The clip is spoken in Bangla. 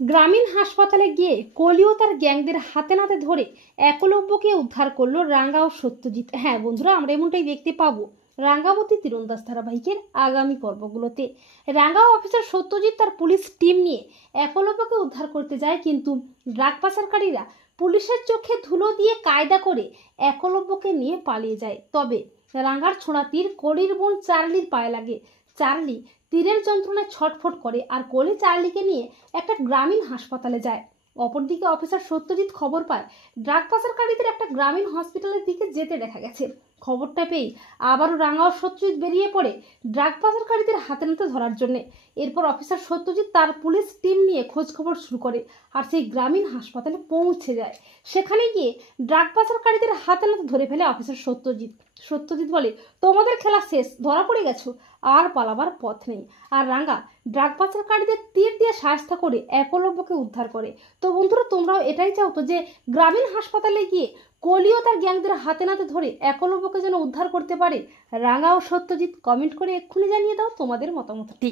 গ্রামীণ হাসপাতালে গিয়ে কলি ও তার গ্যাংদের হাতে নাতে ধরে একলব্যকে উদ্ধার করলো রাঙ্গা ও সত্যজিৎ। হ্যাঁ বন্ধুরা, আমরা এমনটাই দেখতে পাবো রাঙ্গাবতী তীরন্দাজ ধারাবাহিকের আগামী পর্বগুলোতে। রাঙ্গা অফিসার সত্যজিৎ তার পুলিশ টিম নিয়ে একলব্যকে উদ্ধার করতে যায়, কিন্তু ড্রাগ পাচারকারীরা পুলিশের চোখে ধুলো দিয়ে কায়দা করে একলব্যকে নিয়ে পালিয়ে যায়। তবে রাঙ্গার ছোড়া তীর কলির বোন চার্লির পায়ে লাগে। চার্লি তীরের যন্ত্রণায় ছটফট করে আর কলি চার্লিকে নিয়ে একটা গ্রামীণ হাসপাতালে যায়। অপরদিকে অফিসার সত্যজিৎ খবর পায় ড্রাগ পাচারকারীদের একটা গ্রামীণ হসপিটালের দিকে যেতে দেখা গেছে। খবরটা পেয়ে আবারও রাঙ্গা ও সত্যজিৎ বেরিয়ে পড়ে ড্রাগ পাচারকারীদের হাতে নাতে ধরার জন্য। এরপর অফিসার সত্যজিৎ তার পুলিশ টিম নিয়ে খোঁজ খবর শুরু করে আর সেই গ্রামীণ হাসপাতালে পৌঁছে যায়। সেখানে গিয়ে ড্রাগ পাচারকারীদের হাতে নাতে ধরে ফেলে অফিসার সত্যজিৎ। সত্যজিৎ বলে, তোমাদের খেলা শেষ, ধরা পড়ে গেছো, আর পালাবার পথ নেই। আর রাঙ্গা ড্রাগ পাচারকারীদের তীর দিয়ে সাহায্য করে একলব্যকে উদ্ধার করে। তো বন্ধুরা, তোমরাও এটাই চাও তো যে গ্রামীণ হাসপাতালে গিয়ে কলিও তার গ্যাংদের হাতে নাতে ধরে একলব্যকে যেন উদ্ধার করতে পারে রাঙ্গা ও সত্যজিৎ? কমেন্ট করে এক্ষুনি জানিয়ে দাও তোমাদের মতামতটি।